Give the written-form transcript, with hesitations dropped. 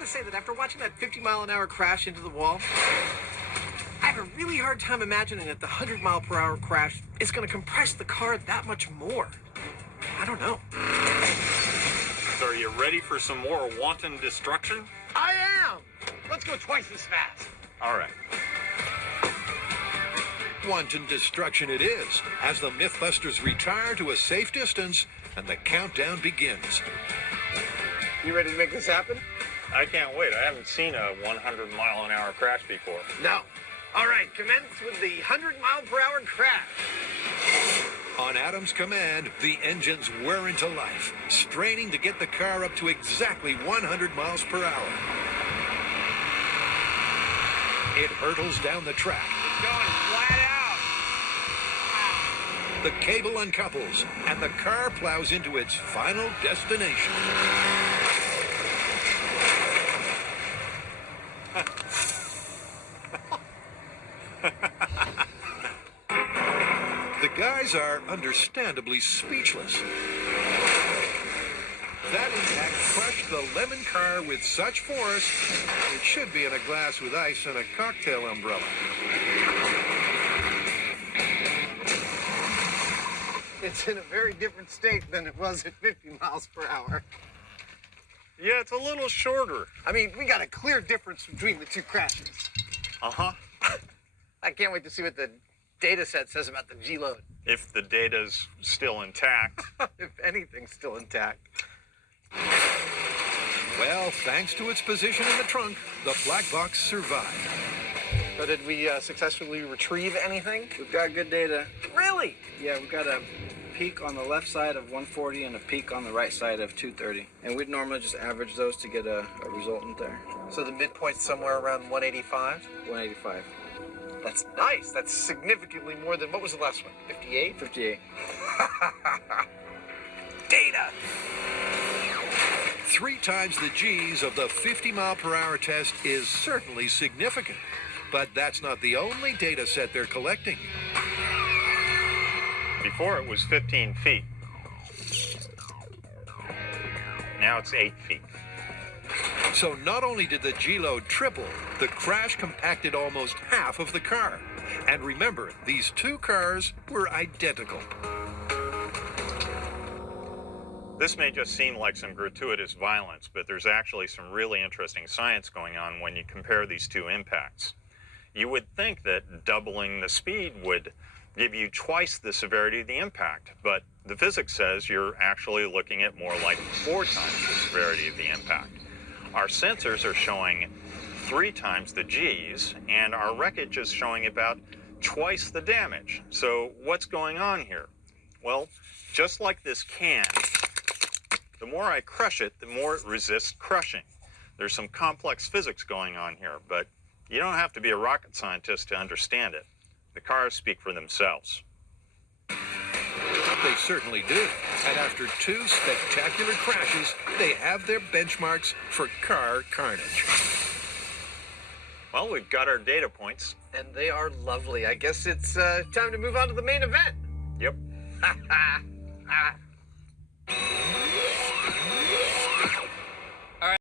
gotta say that after watching that 50-mile-an-hour crash into the wall, I have a really hard time imagining that the 100-mile-per-hour crash is gonna compress the car that much more. I don't know. So are you ready for some more wanton destruction? I am! Let's go twice as fast. All right. Wanton destruction it is, as the Mythbusters retire to a safe distance and the countdown begins. You ready to make this happen? I can't wait. I haven't seen a 100-mile-an-hour crash before. No. All right, commence with the 100-mile-per-hour crash. On Adam's command, the engines whir into life, straining to get the car up to exactly 100 miles per hour. It hurtles down the track. It's going flat out. The cable uncouples, and the car plows into its final destination. The guys are understandably speechless. That impact crushed the lemon car with such force, it should be in a glass with ice and a cocktail umbrella. It's in a very different state than it was at 50 miles per hour. Yeah, it's a little shorter. I mean, we got a clear difference between the two crashes. Uh-huh. I can't wait to see what the data set says about the G-load. If the data's still intact. If anything's still intact. Well, thanks to its position in the trunk, the black box survived. So did we successfully retrieve anything? We've got good data. Really? Yeah, we've got a peak on the left side of 140 and a peak on the right side of 230. And we'd normally just average those to get a resultant there. So the midpoint's somewhere around 185? 185. That's nice. That's significantly more than, what was the last one? 58? 58. Data! 3 times the G's of the 50-mile-per-hour test is certainly significant. But that's not the only data set they're collecting. Before it was 15 feet. Now it's 8 feet. So not only did the G-load triple, the crash compacted almost half of the car. And remember, these two cars were identical. This may just seem like some gratuitous violence, but there's actually some really interesting science going on when you compare these two impacts. You would think that doubling the speed would give you twice the severity of the impact, but the physics says you're actually looking at more like 4 times the severity of the impact. Our sensors are showing 3 times the G's, and our wreckage is showing about twice the damage. So what's going on here? Well, just like this can, the more I crush it, the more it resists crushing. There's some complex physics going on here, but you don't have to be a rocket scientist to understand it. The cars speak for themselves. They certainly do. And after 2 spectacular crashes, they have their benchmarks for car carnage. Well, we've got our data points. And they are lovely. I guess it's time to move on to the main event. Yep.